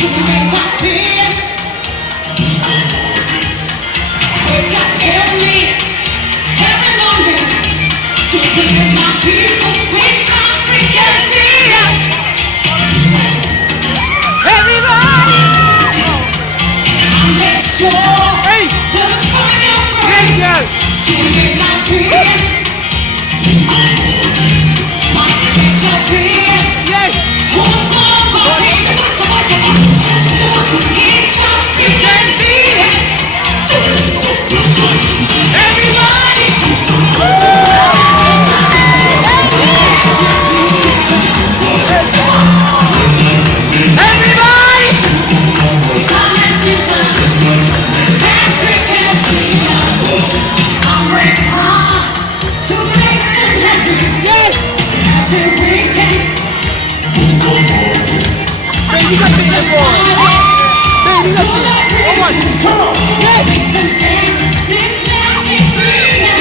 to make my fear. God help me, heaven only, to bless my people with African fear. Everybody, I'm not sure you'll find your grace to make my fear. My special fear. It's African fear. Everybody, come into the African fear. I'm ready to make them happy. Every weekend. Baby, got this boy. Baby, got this. Come on. Makes them taste this magic feeling.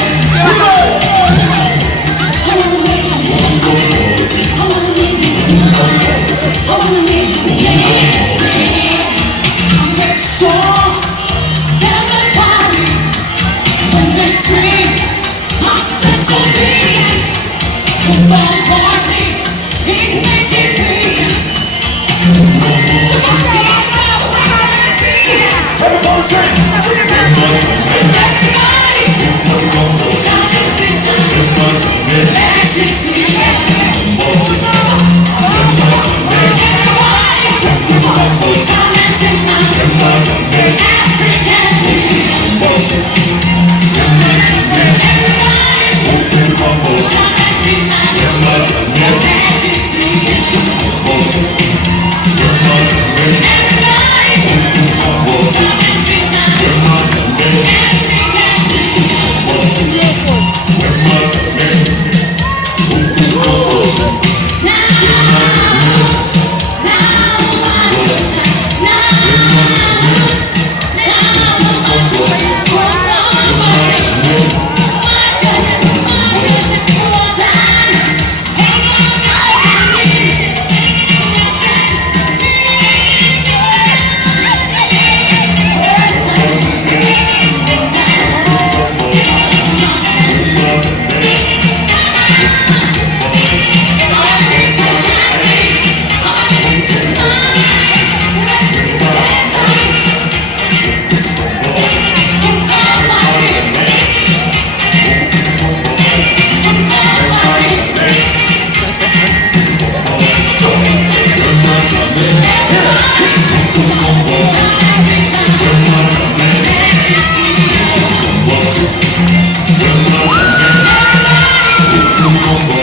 I wanna make this night. I wanna make it dance. Make sure there's a party when they scream my special beat. The party is magic beat. Everybody sing. Come on.